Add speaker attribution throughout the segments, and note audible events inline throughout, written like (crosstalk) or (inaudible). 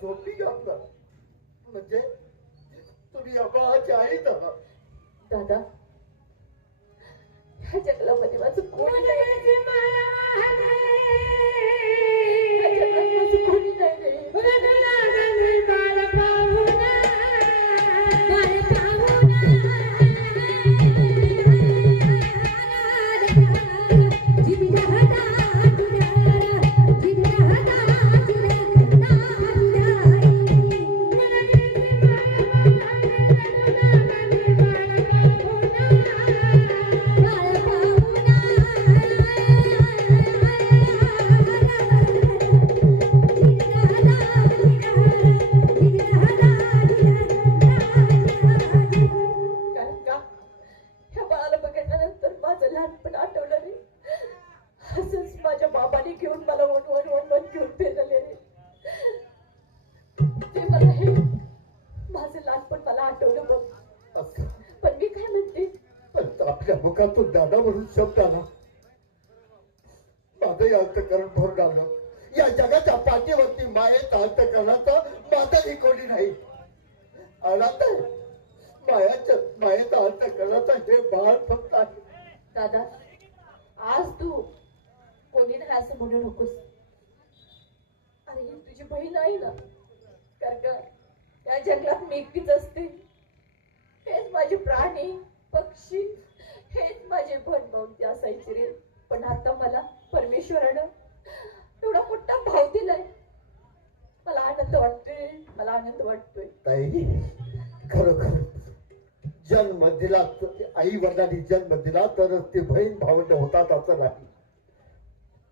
Speaker 1: झोपी घातलं म्हणजे तुम्ही या बाळाची आई झाला
Speaker 2: दादा ह्या जंगलामध्ये माझं कोणी
Speaker 1: लोकांत आपल्या दादा म्हणून शब्द आला माझंही अंतकरण भरून आलं या जगाच्या पाठीवरती मायेत अंतकरणाचा माझंही कोणी नाही. अनाथ आहे. मायाच्या मायेचा अंतकरणाचा हे बाळ फक्त आहे.
Speaker 2: दादा आज तू कोणी नाही असं म्हणू नकोस. अरे ही तुझी बहीण आहे ना? कारण का त्या जंगलात मी एकटीच असते. हेच माझे प्राणी पक्षी. हेच माझे भनभवती असायचे रे. पण आता मला परमेश्वरानं एवढा मोठा भाव दिलाय. मला आनंद वाटतोय मला आनंद वाटतोय.
Speaker 1: ताई खरोखर जन्म दिला आई वडिलांनी जन्म दिला तरच ते बहीण भावंड होतात असं नाही.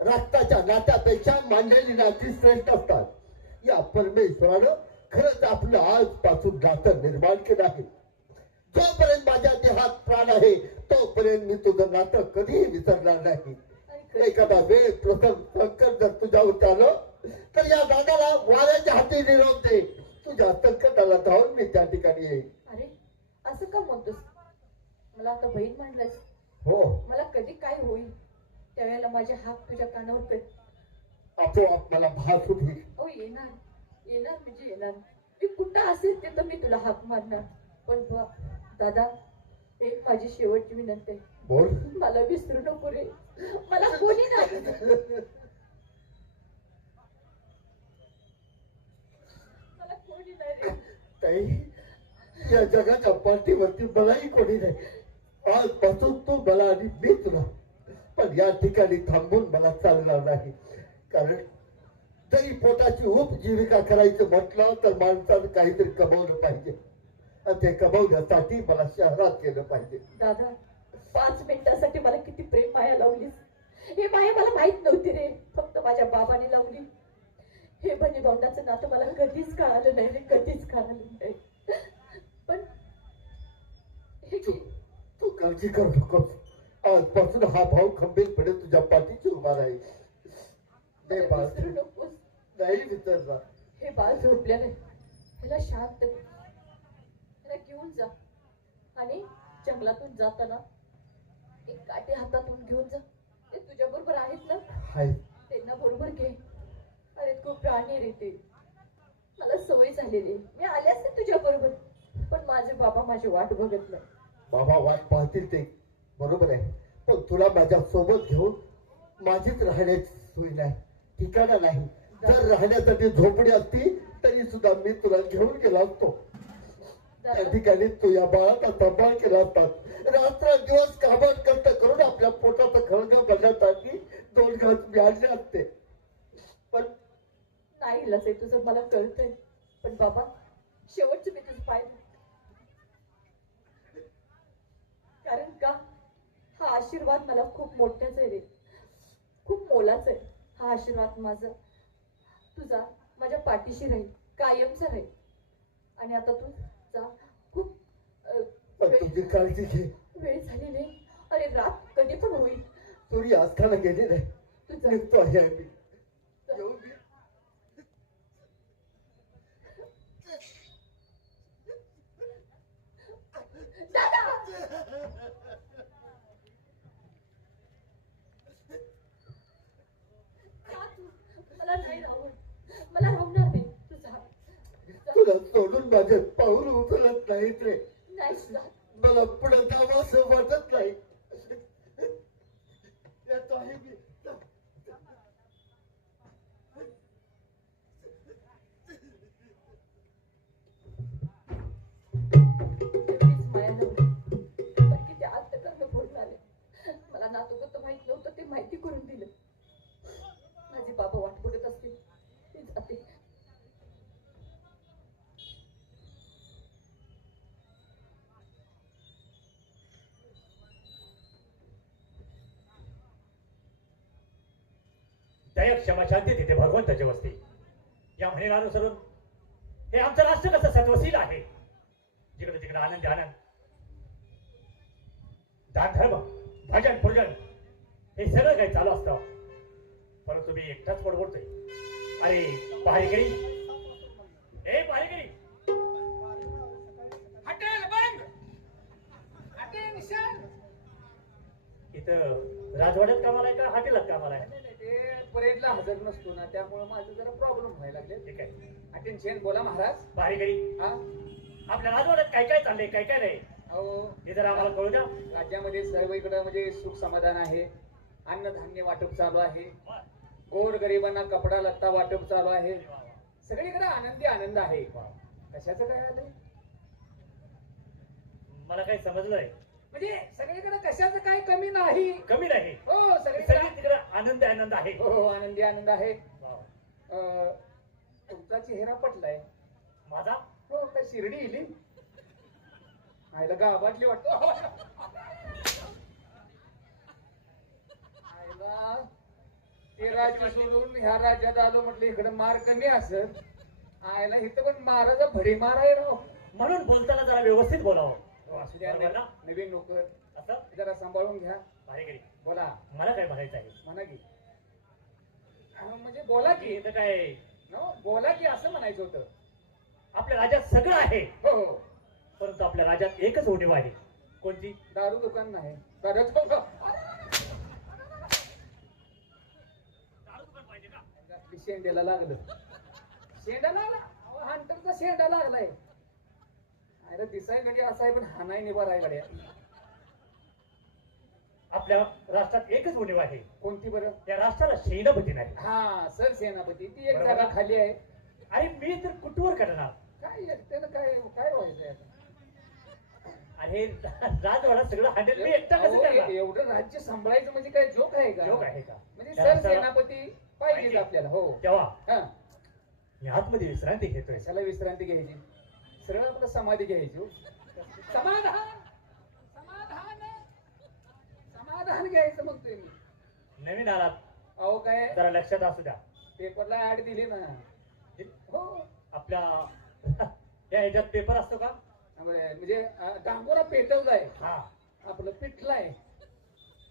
Speaker 1: रक्ताच्या नात्यापेक्षा मांडलेली नाती श्रेष्ठ असतात. या परमेश्वरानं खरंच आपलं आजपासून नातं निर्माण केलं आहे. जोपर्यंत माझ्या देहात प्राण आहे तोपर्यंत मी तुझं नातं कधीही विसरणार नाही. एखादा वेळ प्रथम संकट जर तुझ्यावर आलं तर या दादाला वाऱ्याच्या हाती निरोप दे. तुझ्या संकटाला धावून मी त्या ठिकाणी येईल
Speaker 2: अरे असं का म्हणतोस? मला आता बहीण म्हणलंस
Speaker 1: हो.
Speaker 2: मला कधी काय होईल? त्यावेळेला माझे हात तुझ्या कानावर
Speaker 1: आपोआप मला भास होती
Speaker 2: ओ येणार. येणार म्हणजे येणार. मी कुठं असेल ते तर मी तुला हाक मारणार. पण दादा एक माझी शेवटची विनंती आहे.
Speaker 1: बोल.
Speaker 2: मला विसरू नको रे. मला कोणी नाही मला कोणी नाही रे.
Speaker 1: ताई या जगाच्या पाठीवरती मलाही कोणी नाही. आजपासून तू मला आणि मी तुला. पण या ठिकाणी थांबून मला चालणार नाही. कारण जरी पोटाची उपजीविका करायचं म्हटलं तर माणसानं काहीतरी कमवलं पाहिजे. आणि ते कमवण्यासाठी मला शहरात गेलं पाहिजे.
Speaker 2: दादा पाच मिनिटासाठी मला किती प्रेम माया लावलीस. हे माया मला माहीत नव्हती रे. फक्त माझ्या बाबाने लावली. हे बनी भावंडाचं नातं मला कधीच कळालं नाही रे कधीच कळालं नाही. पण हे
Speaker 1: तू काळजी करू नकोस आजपासून हा भाऊ खंबीरपणे तुझ्या पाठीची उभा राहील. बाळ नाही विसरणार
Speaker 2: हे बाळ झोपलेलं आहे. ह्याला शांत ह्याला घेऊन जा. आणि जंगलातून जाताना एक काटे हातातून घेऊन जा. ते तुझ्या बरोबर आहेत ना?
Speaker 1: हाय.
Speaker 2: त्यांना बरोबर घे. अरे खूप प्राणी रे ते. मला सवय झालेली. मी आले असते तुझ्या बरोबर. पण माझे बाबा माझी वाट बघत नाही.
Speaker 1: बाबा वाट पाहतील ते. बरोबर आहे. पण तुला माझ्या सोबत घेऊन माझीच राहण्याची सोय नाही. ठिकाणा नाही. जर राहण्यासाठी झोपडी असती तरी सुद्धा मी तुला घेऊन गेला असतो. त्या ठिकाणी तू या बाळाचा सांभाळ केला असतात रात्र दिवस काबड कष्ट करून आपल्या पोटाचं खळग बनण्यासाठी दोन घास मिळाले असते. पण
Speaker 2: नाही लस तुझं मला कळतंय. पण बाबा शेवटचे मी तुझं पाहिजे कारण का? हा आशीर्वाद मला खूप मोठ्याच आहे रे. खूप मोलाच आहे हा आशीर्वाद माझा. तुझा माझ्या पाठीशी राहील कायमचा राहील. आणि आता तू जा खूप
Speaker 1: पण काळजी घे.
Speaker 2: वेळ झाली नाही. अरे रात कधी पण होईल.
Speaker 1: तुरी असताना गेली नाही.
Speaker 2: तू
Speaker 1: निघतो आहे आम्ही. येऊ मी.
Speaker 2: दादा! जा तू. मला नाही राहू मला जा
Speaker 1: तुला सोडून माझे पाऊल उचलत नाहीत रे. मला पुढे जावं वाटत नाही.
Speaker 3: दया क्षमा शांती तिथे भगवंताची वस्ती. या म्हणेला अनुसरून हे आमचं राष्ट्र कसं सत्वशील आहे? जिकडे तिकडे आनंद आनंद. दान धर्म भजन पूजन हे सगळं काही चालू असतं. परंतु मी एकटाच बडबडतोय अरे पहारेकरी ए पहारेकरी
Speaker 4: हॉटेल बंद अटेन्शन
Speaker 3: इथं राजवाड्यात कामाला आहे का? हॉटेलात कामाला आहे?
Speaker 4: परेडला हजर नसतो ना त्यामुळे माझं जरा प्रॉब्लेम व्हायला लागले.
Speaker 3: ठीक आहे.
Speaker 4: अटेन्शन बोला महाराज.
Speaker 3: पहारेकरी
Speaker 4: हा?
Speaker 3: आपल्या राजवाड्यात काय काय चाललंय काय काय नाही?
Speaker 4: अहो
Speaker 3: हे जर आम्हाला कळू द्या.
Speaker 4: राज्यामध्ये सर्वीकडे म्हणजे सुख समाधान आहे. अन्नधान्य वाटप चालू आहे. गोर गरिबांना कपडा लत्ता वाटप चालू आहे. सगळीकडे आनंदी आनंद आहे. कशाचं काय आलंय?
Speaker 3: मला काही समजलंय.
Speaker 4: म्हणजे सगळीकडे कशाचं काय कमी नाही.
Speaker 3: कमी नाही.
Speaker 4: हो
Speaker 3: सगळी
Speaker 4: सगळीकडे
Speaker 3: तिकडे आनंद आनंद आहे.
Speaker 4: हो हो आनंदी आनंद आहे. अं, तुमचा चेहरा पटलाय.
Speaker 3: माझा?
Speaker 4: हो काय शिर्डी इली. आईला गावातली वाटतो. आईला ते राज्य सोडून ह्या राज्यात आलो म्हटलं इकडे मार कमी असत आईला इथं पण माराचा भडी मार आहे राव.
Speaker 3: म्हणून बोलताना जरा व्यवस्थित बोलावं.
Speaker 4: हो? नवीन नोकर
Speaker 3: असं?
Speaker 4: जरा सांभाळून घ्या.
Speaker 3: भारेकरी
Speaker 4: बोला.
Speaker 3: मला काय म्हणायचं आहे?
Speaker 4: म्हणा की. म्हणजे बोला
Speaker 3: की.
Speaker 4: की
Speaker 3: इथं काय?
Speaker 4: no, बोला की असं म्हणायचं होतं.
Speaker 3: आपल्या राज्यात सगळं आहे.
Speaker 4: हो हो.
Speaker 3: परंतु आपल्या राज्यात एकच उणीव आहे. कोणती
Speaker 4: दारू दुकान नाही. दारू दुकान शेंड्याला लागलं. शेंडा लागला? हंटरचा शेंडा लागलाय. अरे दिसाय गडी असा आहे पण हा नाही निभा राय गड्या.
Speaker 3: आपल्या राष्ट्रात एकच उणीव आहे.
Speaker 4: कोणती बरं?
Speaker 3: त्या राष्ट्राला सेनापती नाही.
Speaker 4: हा सर सेनापती. ती एक
Speaker 3: बरोबर.
Speaker 4: जागा खाली आहे.
Speaker 3: आणि मी तर कुठवर करणार?
Speaker 4: काय एकट्यानं काय काय व्हायचंय आता?
Speaker 3: आणि राजवाडा सगळं हँडल मी एकटा कसं
Speaker 4: अहो,
Speaker 3: करणार?
Speaker 4: एवढं राज्य सांभाळायचं म्हणजे काय जोक आहे का?
Speaker 3: योग आहे का?
Speaker 4: म्हणजे
Speaker 3: त्या
Speaker 4: सर
Speaker 3: राष्ट्राला-
Speaker 4: सेनापती पाहिजे
Speaker 3: पाहिजे.
Speaker 4: आपल्याला हो.
Speaker 3: तेव्हा?
Speaker 4: हा.
Speaker 3: मी आतमध्ये विश्रांती घेतोय.
Speaker 4: कशाला विश्रांती घ्यायची? सरळ आपलं समाधी घ्यायची हो. समाधान. समाधान. समाधान घ्यायचं म्हणतोय मी
Speaker 3: नवीन आलात.
Speaker 4: अहो काय?
Speaker 3: जरा लक्षात असू द्या.
Speaker 4: पेपरला ऍड दिली ना. हो
Speaker 3: आपल्या (laughs) या ह्याच्यात पेपर असतो का?
Speaker 4: म्हणजे अं, डांगोरा पेटवलाय.
Speaker 3: हा.
Speaker 4: आपलं पिठलाय.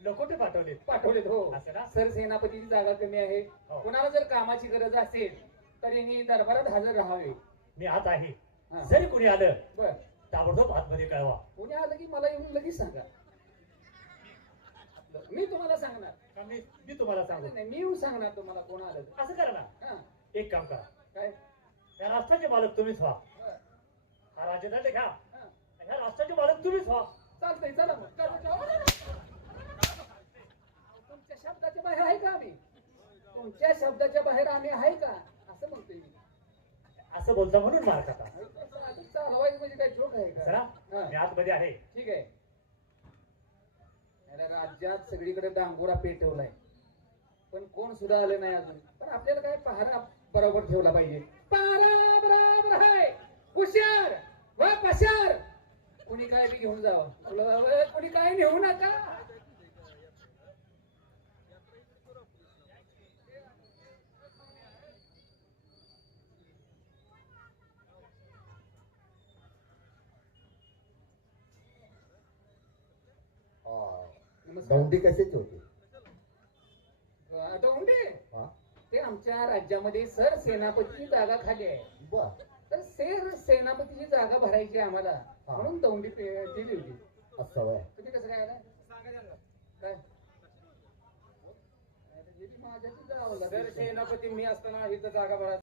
Speaker 3: लकोटे पाठवलेत.
Speaker 4: पाठवलेत हो.
Speaker 3: असं ना?
Speaker 4: सर सेनापतीची जागा कमी आहे.
Speaker 3: हो.
Speaker 4: कुणाला जर कामाची गरज असेल तर यांनी दरबारात हजर राहावे.
Speaker 3: मी आत आहे.
Speaker 4: हा.
Speaker 3: जरी कुणी आलं
Speaker 4: बर.
Speaker 3: ताबडतोब आतमध्ये कळवा.
Speaker 4: कोणी आलं की मला येऊन लगेच सांगा. मी तुम्हाला सांगणार.
Speaker 3: का मी मी तुम्हाला सांगू?
Speaker 4: नाही, नाही, मी येऊन सांगणार तुम्हाला कोण आलं तर.
Speaker 3: असं करा ना.
Speaker 4: हा,
Speaker 3: एक काम करा.
Speaker 4: काय?
Speaker 3: या राष्ट्राचे मालक तुम्हीच व्हा.
Speaker 4: बरं.
Speaker 3: हा राज्यदंड घ्या.
Speaker 4: हा,
Speaker 3: ह्या राष्ट्राचे मालक तुम्हीच व्हा.
Speaker 4: चालतंय चला मग. चला, चला. तुमच्या शब्दाच्या बाहेर आहे का आम्ही? तुमच्या शब्दाच्या बाहेर आम्ही आहे का? असं म्हणतोय मी.
Speaker 3: असं बोलता म्हणून मार खाता
Speaker 4: म्हणजे काय जोक आहे
Speaker 3: चला
Speaker 4: हा.
Speaker 3: मी आतमध्ये आहे.
Speaker 4: ठीक आहे याला राज्यात सगळीकडे डांगोरा पेटवलाय. पण कोण सुद्धा आलं नाही अजून? पण आपल्याला काय पहारा बरोबर ठेवला पाहिजे. पहारा बरोबर आहे हुशार व पशार कुणी काय बी घेऊन जावं. कुणी काय नेऊ नका.
Speaker 1: दौंडी कशाची होती
Speaker 4: दौंडे?
Speaker 1: हा.
Speaker 4: ते आमच्या राज्यामध्ये सर सेनापतीची जागा खाली आहे.
Speaker 1: बर.
Speaker 4: तर सेर सेनापतीची जागा भरायची आहे आम्हाला.
Speaker 1: हा.
Speaker 4: म्हणून दौंडी पे- दिली होती.
Speaker 1: असं वय
Speaker 4: तुम्ही कसं काय आला? काय? माझ्याची.
Speaker 5: सर सेनापती मी असताना इथं जागा भरा